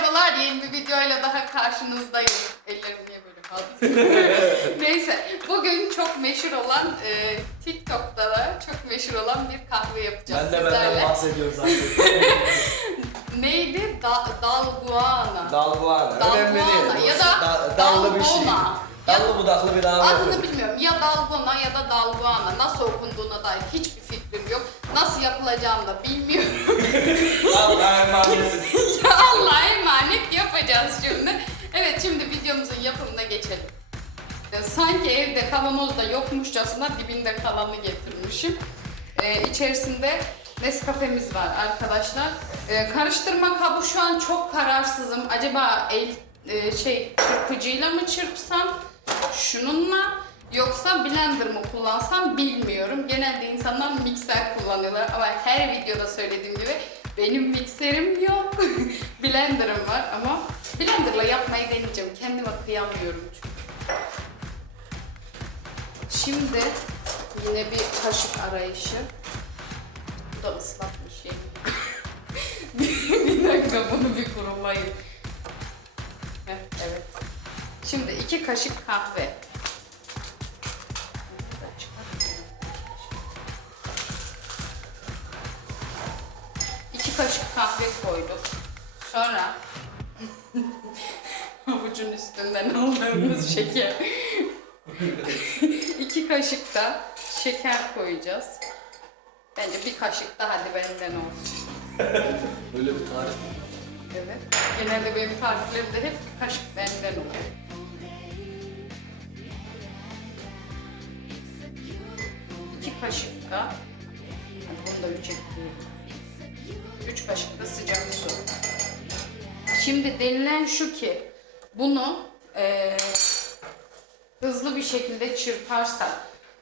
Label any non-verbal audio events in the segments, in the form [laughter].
Merhabalar, yeni bir videoyla daha karşınızdayım. Ellerim niye böyle kaldı? [laughs] Neyse, bugün çok meşhur olan, e, TikTok'ta da çok meşhur olan bir kahve yapacağız Ben de sizlerle. benden bahsediyorum [laughs] zaten. Neydi? Da, dalguana. Dalguana. Önemli değil. Dalguana ya da Da- dallı bir şey. dalgona. Ya- Dallı budaklı bir daha Adını bilmiyorum. Ya dalgona ya da dalguana. Nasıl okunduğuna dair hiçbir fikrim yok. Nasıl yapılacağını da bilmiyorum. [laughs] Allah'a emanet yapacağız şimdi. Evet şimdi videomuzun yapımına geçelim. Ee, Sanki evde kavanoz da yokmuşçasına dibinde kalanı getirmişim. Ee, içerisinde Nescafe'miz var arkadaşlar. Ee, karıştırma kabı şu an çok kararsızım. Acaba el e, şey çırpıcıyla mı çırpsam şununla yoksa blender mı kullansam bilmiyorum. Genelde insanlar mikser kullanıyorlar ama her videoda söylediğim gibi benim mikserim yok. [laughs] Blender'ım var ama blenderla yapmayı deneyeceğim. Kendime kıyamıyorum çünkü. Şimdi yine bir kaşık arayışı. Bu da ıslakmış şey. bir dakika bunu bir kurulayım. Evet. Şimdi iki kaşık kahve. İki kaşık kahve koyduk. Sonra avucun üstünden aldığımız [laughs] şeker. [laughs] İki kaşık da şeker koyacağız. Bence bir kaşık da hadi benden olsun. Böyle bir tarif. Evet. Genelde benim tariflerimde hep bir kaşık benden oluyor. İki kaşık da, hadi bunu da üç ekleyelim. Üç kaşık da sıcak su. Şimdi denilen şu ki, bunu eee, hızlı bir şekilde çırparsak,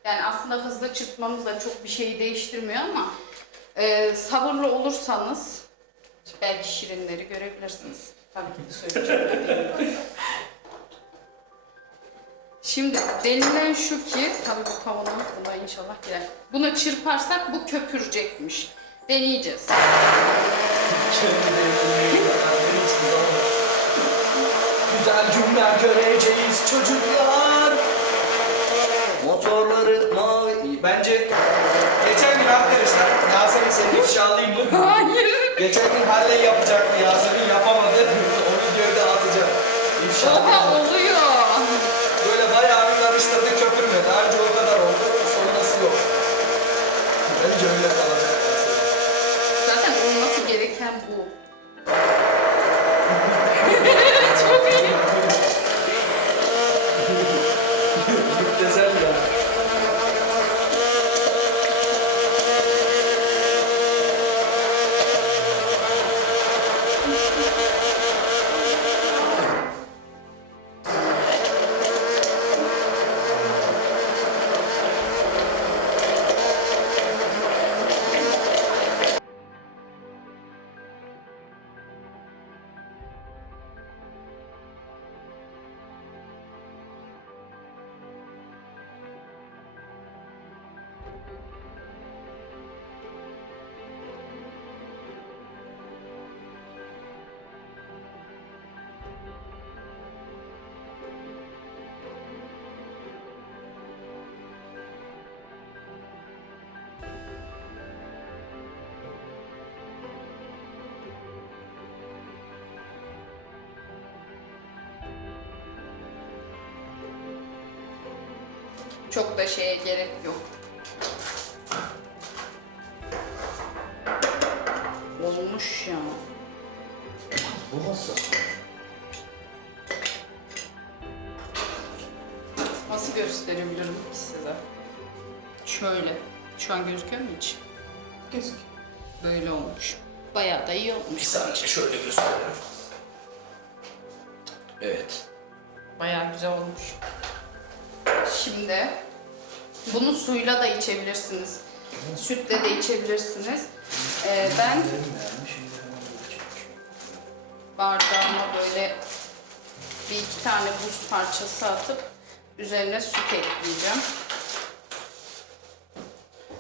yani aslında hızlı çırpmamız da çok bir şeyi değiştirmiyor ama eee, sabırlı olursanız belki şirinleri görebilirsiniz. Tabii ki de söyleyeceğim. [laughs] Şimdi denilen şu ki, tabii bu kavanoz buna inşallah girer. Bunu çırparsak bu köpürecekmiş. Deneyeceğiz. Günler göreceğiz çocuklar. Motorları mavi. Bence geçen gün arkadaşlar Yasemin senin ifşa alayım mı? Hayır. Geçen gün Halley yapacaktı Yasemin yapamadı. o videoyu da atacağım. İfşa Oha oluyor. Böyle bayağı bir karıştırdı köpürme. Daha önce o kadar oldu. Sonrası yok. Bence öyle kalacak. Zaten olması gereken bu. Çok da şeye gerek yok. Olmuş ya. Bu nasıl? Nasıl gösterebilirim ki size? Şöyle. Şu an gözüküyor mu hiç? Gözük. Böyle olmuş. Bayağı da iyi olmuş. Bir saniye şöyle göstereyim. Evet. Bayağı güzel olmuş. Şimdi bunu suyla da içebilirsiniz. Sütle de içebilirsiniz. Ee, ben bardağıma böyle bir iki tane buz parçası atıp üzerine süt ekleyeceğim.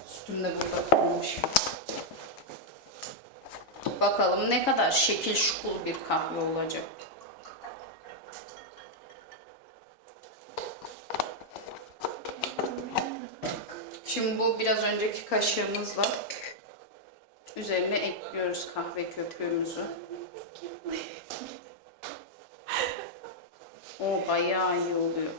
Sütüm de burada kalmış. Bakalım ne kadar şekil şukul bir kahve olacak. Şimdi bu biraz önceki kaşığımızla üzerine ekliyoruz kahve köpüğümüzü. O bayağı iyi oluyor.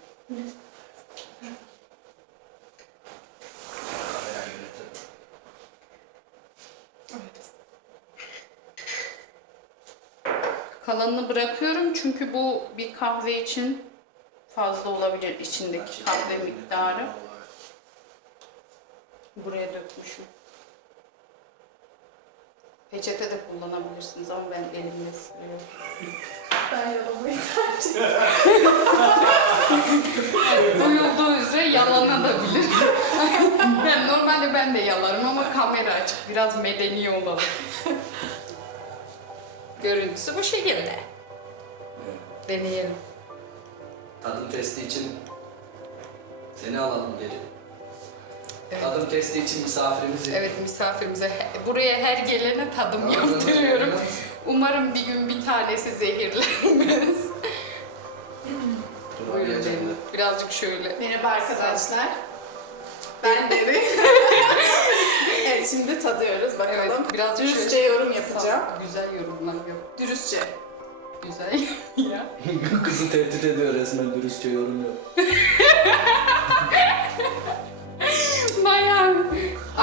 Kalanını bırakıyorum çünkü bu bir kahve için fazla olabilir içindeki kahve miktarı. Buraya dökmüşüm. Peçete de kullanabilirsiniz ama ben elimle siliyorum. [laughs] Ben yalamayı tercih Duyulduğu üzere yalanabilir. [laughs] ben normalde ben de yalarım ama kamera açık. Biraz medeni olalım. [laughs] Görüntüsü bu şekilde. Deneyelim. Tadım testi için seni alalım geri. Evet. Tadım testi için misafirimizi... Evet misafirimize buraya her gelene tadım Tadım yaptırıyorum. yaptırıyoruz. Umarım bir gün bir tanesi zehirlenmez. Buyurun. Birazcık şöyle. Merhaba arkadaşlar. Ben Deri. [laughs] evet şimdi tadıyoruz bakalım. Evet, birazcık Dürüstçe şöyle- yorum yapacağım. Güzel yorumlar yok. Dürüstçe. Güzel [laughs] ya. Kızı tehdit ediyor resmen dürüstçe yorum yok. [laughs]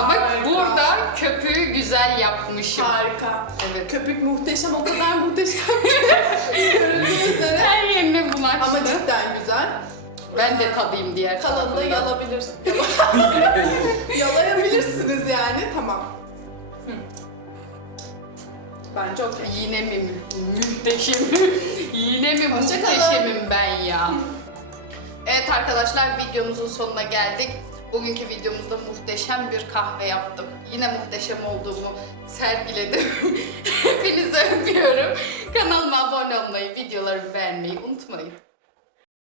Ama Harika. burada köpüğü güzel yapmışım. Harika. Evet. Köpük muhteşem, o kadar muhteşem ki. Görüldüğü üzere. Her yerine bulaştı. Ama cidden güzel. ben de tadayım diğer Kalanı da tarafından. yalabilirsiniz. [laughs] Yalayabilirsiniz yani, tamam. Hı. Bence okey. Yine mi mü- muhteşem? Yine mi Hoşça kalın. muhteşemim ben ya? Evet arkadaşlar videomuzun sonuna geldik. Bugünkü videomuzda muhteşem bir kahve yaptık. Yine muhteşem olduğumu sergiledim. [laughs] Hepinizi öpüyorum. Kanalıma abone olmayı, videoları beğenmeyi unutmayın.